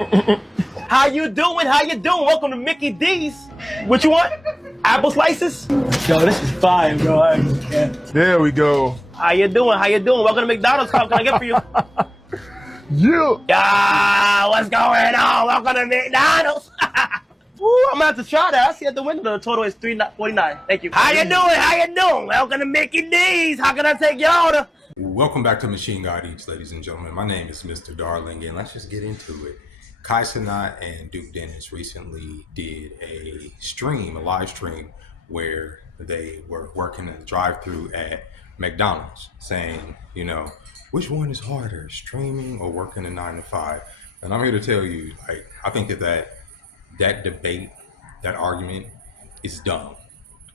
How you doing? How you doing? Welcome to Mickey D's. What you want? Apple slices? Yo, this is fire, bro. There we go. How you doing? How you doing? Welcome to McDonald's. How can I get for you? Yeah. What's going on? Welcome to McDonald's. Ooh, I'm gonna have to try that. I see at the window the total is $3.49. Thank you. How you doing? How you doing? Welcome to Mickey D's. How can I take your order? Welcome back to Machine God Eats, ladies and gentlemen. My name is Mr. Darling, and let's just get into it. Kai Cenat and Duke Dennis recently did a live stream, where they were working in the drive-thru at McDonald's, saying, you know, which one is harder, streaming or working a 9 to 5? And I'm here to tell you, like, I think that debate, that argument is dumb.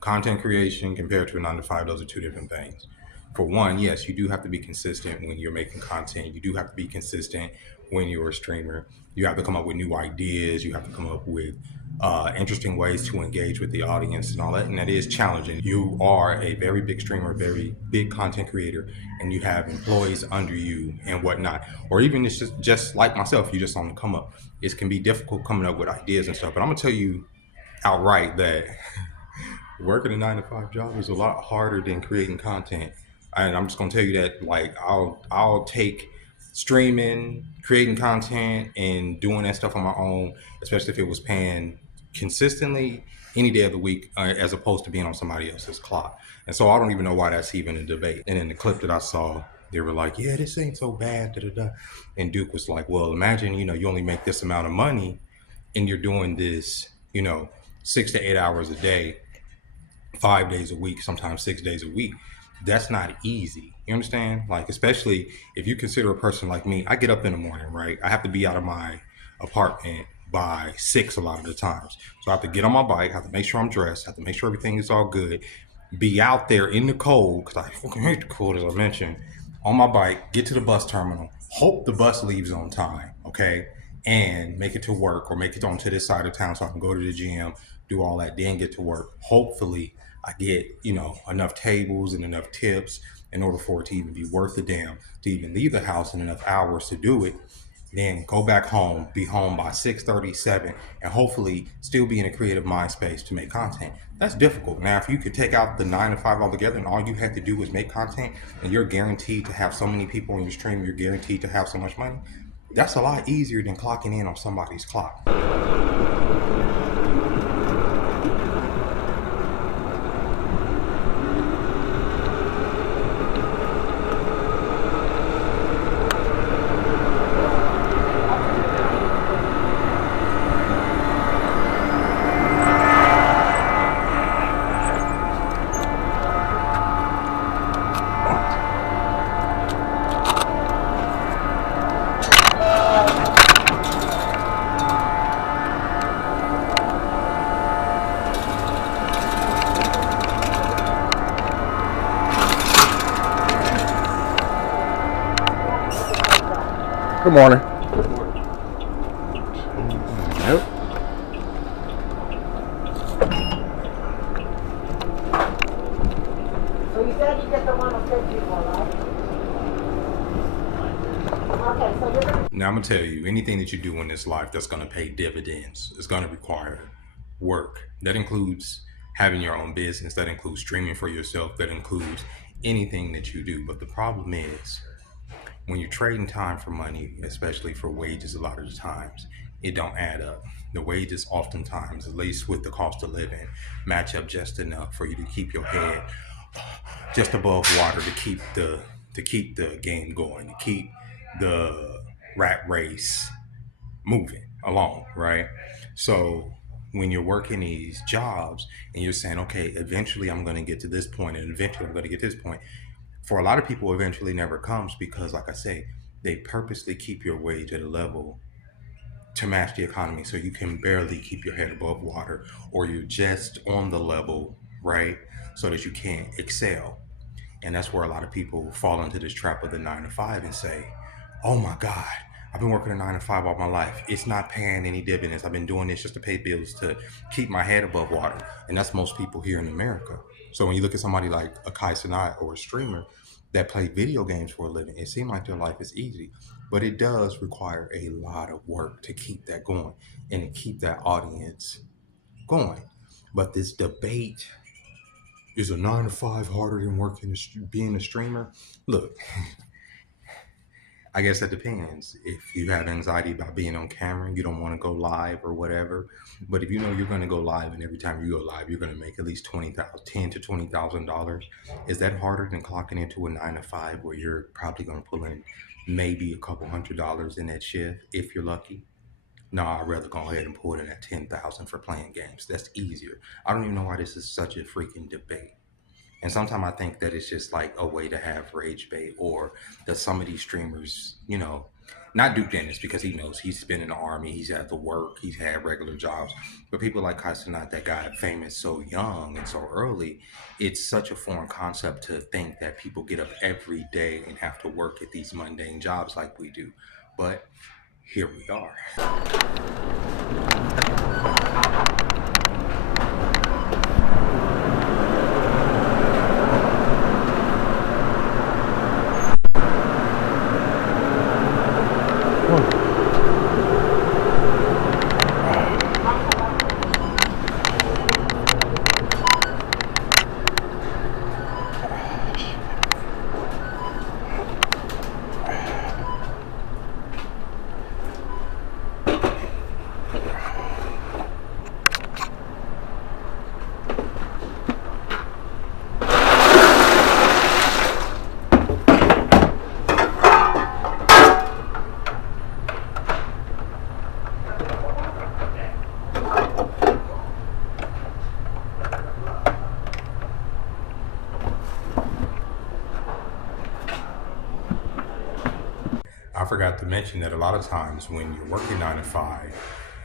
Content creation compared to a 9 to 5, those are two different things. For one, yes, you do have to be consistent when you're making content. You do have to be consistent when you're a streamer. You have to come up with new ideas. You have to come up with interesting ways to engage with the audience and all that. And that is challenging. You are a very big streamer, very big content creator, and you have employees under you and whatnot. Or even it's just like myself, you just on the come up. It can be difficult coming up with ideas and stuff. But I'm going to tell you outright that working a 9 to 5 job is a lot harder than creating content. And I'm just gonna tell you that, like, I'll take streaming, creating content, and doing that stuff on my own, especially if it was paying consistently any day of the week, as opposed to being on somebody else's clock. And so I don't even know why that's even a debate. And in the clip that I saw, they were like, "Yeah, this ain't so bad." Da, da, da. And Duke was like, "Well, imagine, you only make this amount of money, and you're doing this, 6 to 8 hours a day, 5 days a week, sometimes 6 days a week. That's not easy." You understand? Like, especially if you consider a person like me, I get up in the morning, right? I have to be out of my apartment by 6 a lot of the times. So I have to get on my bike, I have to make sure I'm dressed, I have to make sure everything is all good, be out there in the cold, because I fucking hate the cold, as I mentioned, on my bike, get to the bus terminal, hope the bus leaves on time, okay? And make it to work or make it onto this side of town so I can go to the gym, do all that, then get to work. Hopefully I get, enough tables and enough tips in order for it to even be worth the damn to even leave the house in enough hours to do it. Then go back home, be home by 6:37, and hopefully still be in a creative mind space to make content. That's difficult. Now, if you could take out the 9 to 5 altogether and all you had to do was make content, and you're guaranteed to have so many people on your stream, you're guaranteed to have so much money, that's a lot easier than clocking in on somebody's clock. Good morning. Nope. So you said you get the one of 50 people, right? Okay, so you're gonna... Now, I'm going to tell you, anything that you do in this life that's going to pay dividends is going to require work. That includes having your own business. That includes streaming for yourself. That includes anything that you do. But the problem is, when you're trading time for money, especially for wages, a lot of the times, it don't add up. The wages oftentimes, at least with the cost of living, match up just enough for you to keep your head just above water, to keep the game going, to keep the rat race moving along, right? So when you're working these jobs and you're saying, okay, eventually I'm going to get to this point, and eventually I'm going to get to this point, for a lot of people, eventually never comes, because, like I say, they purposely keep your wage at a level to match the economy, so you can barely keep your head above water, or you're just on the level, right? So that you can't excel. And that's where a lot of people fall into this trap of the 9 to 5 and say, "Oh my God, I've been working a 9 to 5 all my life. It's not paying any dividends. I've been doing this just to pay bills, to keep my head above water." And that's most people here in America. So when you look at somebody like a Kai Cenat or a streamer, that play video games for a living, it seems like their life is easy, but it does require a lot of work to keep that going and to keep that audience going. But this debate, is a 9 to 5 harder than being a streamer? Look, I guess that depends. If you have anxiety about being on camera, you don't want to go live or whatever. But if you know you're going to go live, and every time you go live, you're going to make at least $10 to $20,000. Is that harder than clocking into a 9 to 5 where you're probably going to pull in maybe a couple $100 in that shift if you're lucky? No, I'd rather go ahead and pull in at 10,000 for playing games. That's easier. I don't even know why this is such a freaking debate. And sometimes I think that it's just like a way to have rage bait, or that some of these streamers, not Duke Dennis, because he knows he's been in the army, he's had to work, he's had regular jobs. But people like Kai Cenat that got famous so young and so early, it's such a foreign concept to think that people get up every day and have to work at these mundane jobs like we do. But here we are. I forgot to mention that a lot of times when you're working 9 to 5,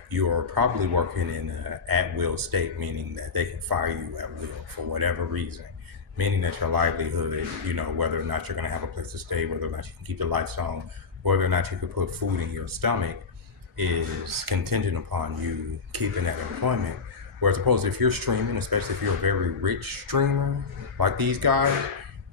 you're probably working in an at-will state, meaning that they can fire you at will for whatever reason. Meaning that your livelihood, whether or not you're going to have a place to stay, whether or not you can keep the lights on, whether or not you can put food in your stomach, is contingent upon you keeping that employment. Whereas opposed to if you're streaming, especially if you're a very rich streamer like these guys,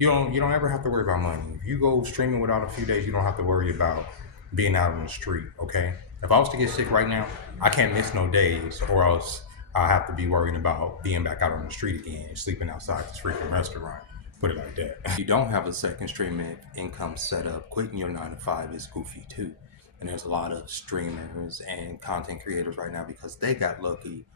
you don't ever have to worry about money. If you go streaming without a few days, you don't have to worry about being out on the street, okay? If I was to get sick right now, I can't miss no days, or else I'll have to be worrying about being back out on the street again, sleeping outside this freaking restaurant. Put it like that. If you don't have a second streaming income set up, quitting your 9 to 5 is goofy too. And there's a lot of streamers and content creators right now because they got lucky,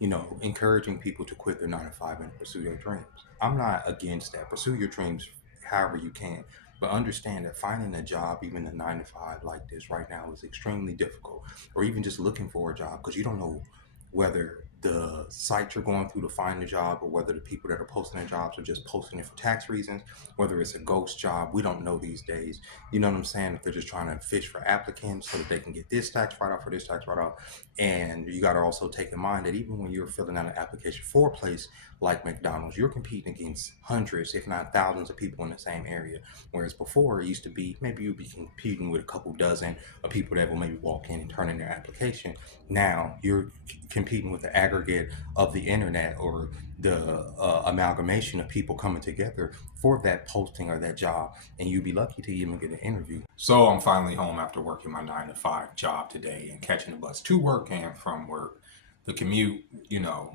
encouraging people to quit their 9 to 5 and pursue their dreams. I'm not against that. Pursue your dreams however you can. But understand that finding a job, even a 9 to 5 like this right now, is extremely difficult. Or even just looking for a job, because you don't know whether the site you're going through to find a job, or whether the people that are posting their jobs are just posting it for tax reasons, whether it's a ghost job. We don't know these days. You know what I'm saying? If they're just trying to fish for applicants so that they can get this tax write-off or this tax write-off. And you got to also take in mind that even when you're filling out an application for a place like McDonald's, you're competing against hundreds, if not thousands of people in the same area. Whereas before, it used to be maybe you'd be competing with a couple dozen of people that will maybe walk in and turn in their application. Now you're competing with the aggregate of the internet, or the amalgamation of people coming together for that posting or that job, and you'd be lucky to even get an interview. So I'm finally home after working my 9 to 5 job today and catching the bus to work and from work. The commute,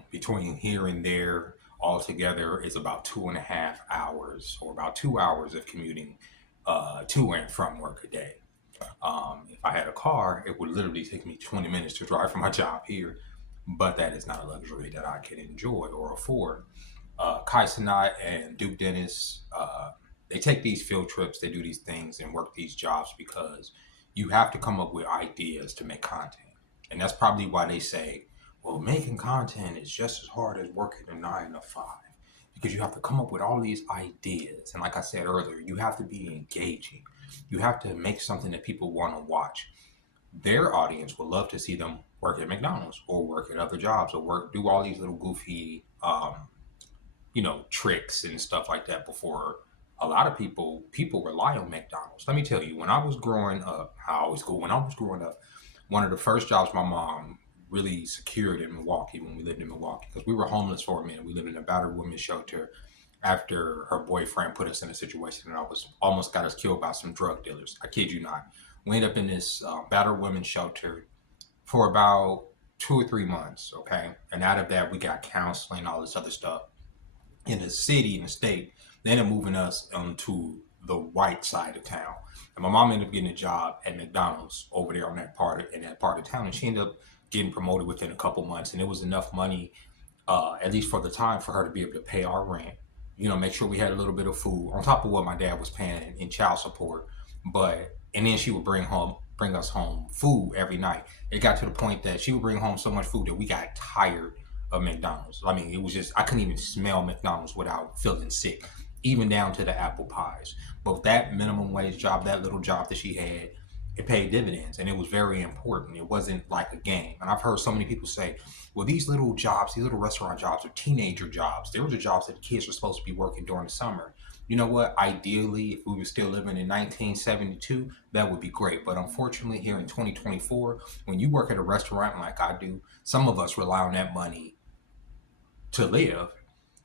between here and there altogether is about 2.5 hours, or about 2 hours of commuting to and from work a day. If I had a car, it would literally take me 20 minutes to drive from my job here, but that is not a luxury that I can enjoy or afford. Kai Cenat and Duke Dennis, they take these field trips, they do these things and work these jobs because you have to come up with ideas to make content. And that's probably why they say, well, making content is just as hard as working a 9 to 5, because you have to come up with all these ideas. And like I said earlier, you have to be engaging. You have to make something that people want to watch. Their audience would love to see them work at McDonald's or work at other jobs, or do all these little goofy, tricks and stuff like that before. A lot of people rely on McDonald's. Let me tell you, when I was growing up, one of the first jobs my mom really secured in Milwaukee, when we lived in Milwaukee, because we were homeless for a minute. We lived in a battered women's shelter after her boyfriend put us in a situation that almost got us killed by some drug dealers. I kid you not. We ended up in this battered women's shelter for about 2 or 3 months, okay? And out of that, we got counseling, all this other stuff. In the city, in the state, they ended up moving us to the white side of town. And my mom ended up getting a job at McDonald's over there in that part of town. And she ended up getting promoted within a couple months. And it was enough money, at least for the time, for her to be able to pay our rent, make sure we had a little bit of food on top of what my dad was paying in child support. And then she would bring us home food every night. It got to the point that she would bring home so much food that we got tired of McDonald's. I mean, it was just, I couldn't even smell McDonald's without feeling sick, even down to the apple pies. But that minimum wage job, that little job that she had, it paid dividends, and it was very important. It wasn't like a game. And I've heard so many people say, well, these little jobs, these little restaurant jobs are teenager jobs. They were the jobs that the kids were supposed to be working during the summer. You know what? Ideally, if we were still living in 1972, that would be great. But unfortunately, here in 2024, when you work at a restaurant like I do, some of us rely on that money to live.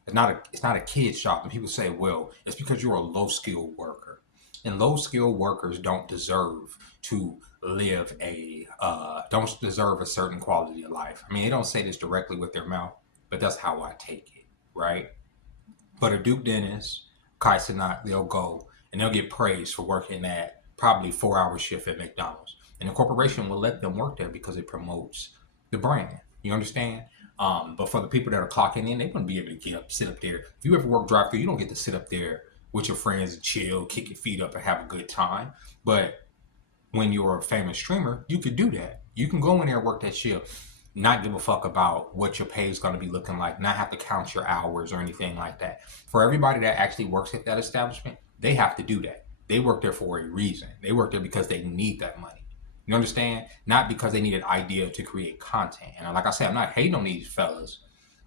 It's not a kid's shop. And people say, well, it's because you're a low-skilled worker. And low-skilled workers don't deserve to don't deserve a certain quality of life. I mean, they don't say this directly with their mouth, but that's how I take it, right? But a Duke Dennis, Kai Cenat, they'll go and they'll get praised for working at probably 4-hour shift at McDonald's. And the corporation will let them work there because it promotes the brand. You understand? But for the people that are clocking in, they wouldn't be able to sit up there. If you ever work drive-thru, you don't get to sit up there with your friends and chill, kick your feet up and have a good time. But when you're a famous streamer, you could do that. You can go in there and work that shift, not give a fuck about what your pay is going to be looking like, not have to count your hours or anything like that. For everybody that actually works at that establishment, they have to do that. They work there for a reason. They work there because they need that money. You understand? Not because they need an idea to create content. And like I said, I'm not hating on these fellas,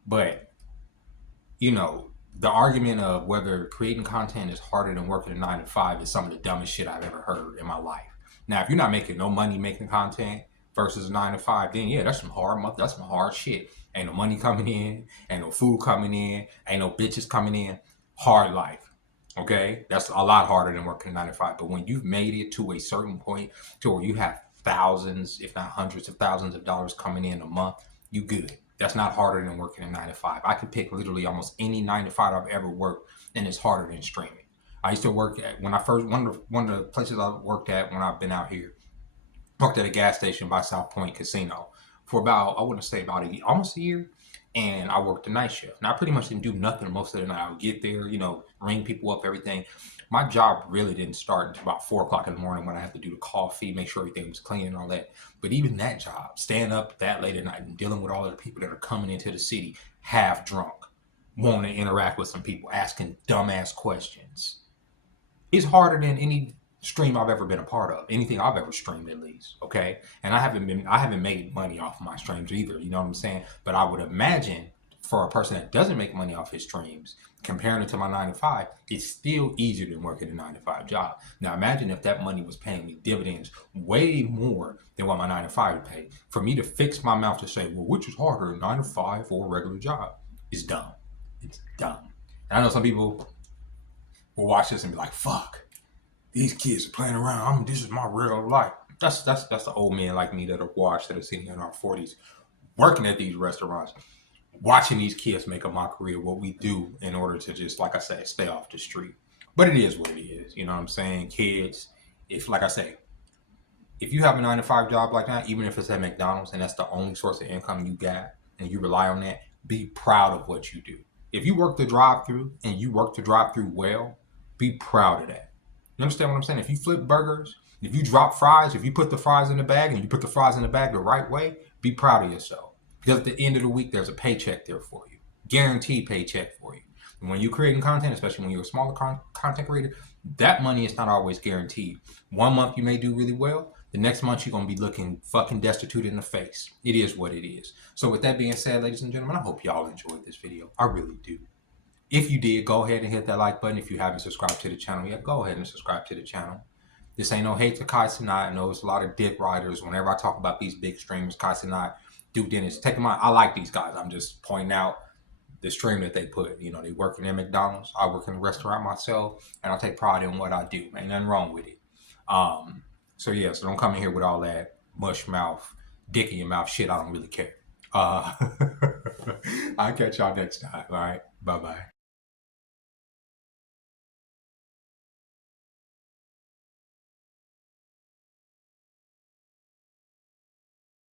but the argument of whether creating content is harder than working a 9 to 5 is some of the dumbest shit I've ever heard in my life. Now, if you're not making no money making content versus a 9 to 5, then yeah, that's some hard shit. Ain't no money coming in, ain't no food coming in, ain't no bitches coming in. Hard life. Okay? That's a lot harder than working a 9 to 5. But when you've made it to a certain point to where you have thousands, if not hundreds of thousands of dollars coming in a month, you good. That's not harder than working a 9 to 5. I can pick literally almost any 9 to 5 I've ever worked, and it's harder than streaming. I used to work at, one of the places I worked at when I've been out here, worked at a gas station by South Point Casino for about, I wouldn't say about almost a year. And I worked the night shift. And I pretty much didn't do nothing most of the night. I would get there, ring people up, everything. My job really didn't start until about 4 o'clock in the morning when I had to do the coffee, make sure everything was clean and all that. But even that job, staying up that late at night and dealing with all of the people that are coming into the city half drunk, wanting to interact with some people, asking dumbass questions, it's harder than any stream I've ever been a part of, anything I've ever streamed at least, okay? And I haven't made money off of my streams either, you know what I'm saying? But I would imagine for a person that doesn't make money off his streams, comparing it to my 9 to 5, it's still easier than working a 9 to 5 job. Now imagine if that money was paying me dividends way more than what my 9 to 5 would pay. For me to fix my mouth to say, well, which is harder, a 9 to 5 or a regular job, is dumb. It's dumb. And I know some people will watch this and be like, fuck, these kids are playing around. This is my real life. That's the old men like me that are washed, that are sitting in our 40s, working at these restaurants, watching these kids make a mockery of what we do in order to just, like I said, stay off the street. But it is what it is. You know what I'm saying? Kids, if you have a 9 to 5 job like that, even if it's at McDonald's and that's the only source of income you got and you rely on that, be proud of what you do. If you work the drive-thru and you work the drive-thru well, be proud of that. You understand what I'm saying? If you flip burgers, if you drop fries, if you put the fries in the bag and you put the fries in the bag the right way, be proud of yourself. Because at the end of the week, there's a paycheck there for you. Guaranteed paycheck for you. And when you're creating content, especially when you're a smaller content creator, that money is not always guaranteed. 1 month you may do really well. The next month you're going to be looking fucking destitute in the face. It is what it is. So with that being said, ladies and gentlemen, I hope y'all enjoyed this video. I really do. If you did, go ahead and hit that like button. If you haven't subscribed to the channel yet, go ahead and subscribe to the channel. This ain't no hate to Kai Cenat. I know it's a lot of dick riders. Whenever I talk about these big streamers, Kai Cenat, Duke Dennis, take them out. I like these guys. I'm just pointing out the stream that they put. You know, they work in McDonald's. I work in a restaurant myself, and I take pride in what I do. Ain't nothing wrong with it. So yeah, so don't come in here with all that mush mouth, dick in your mouth shit. I don't really care. I'll catch y'all next time. All right, bye bye.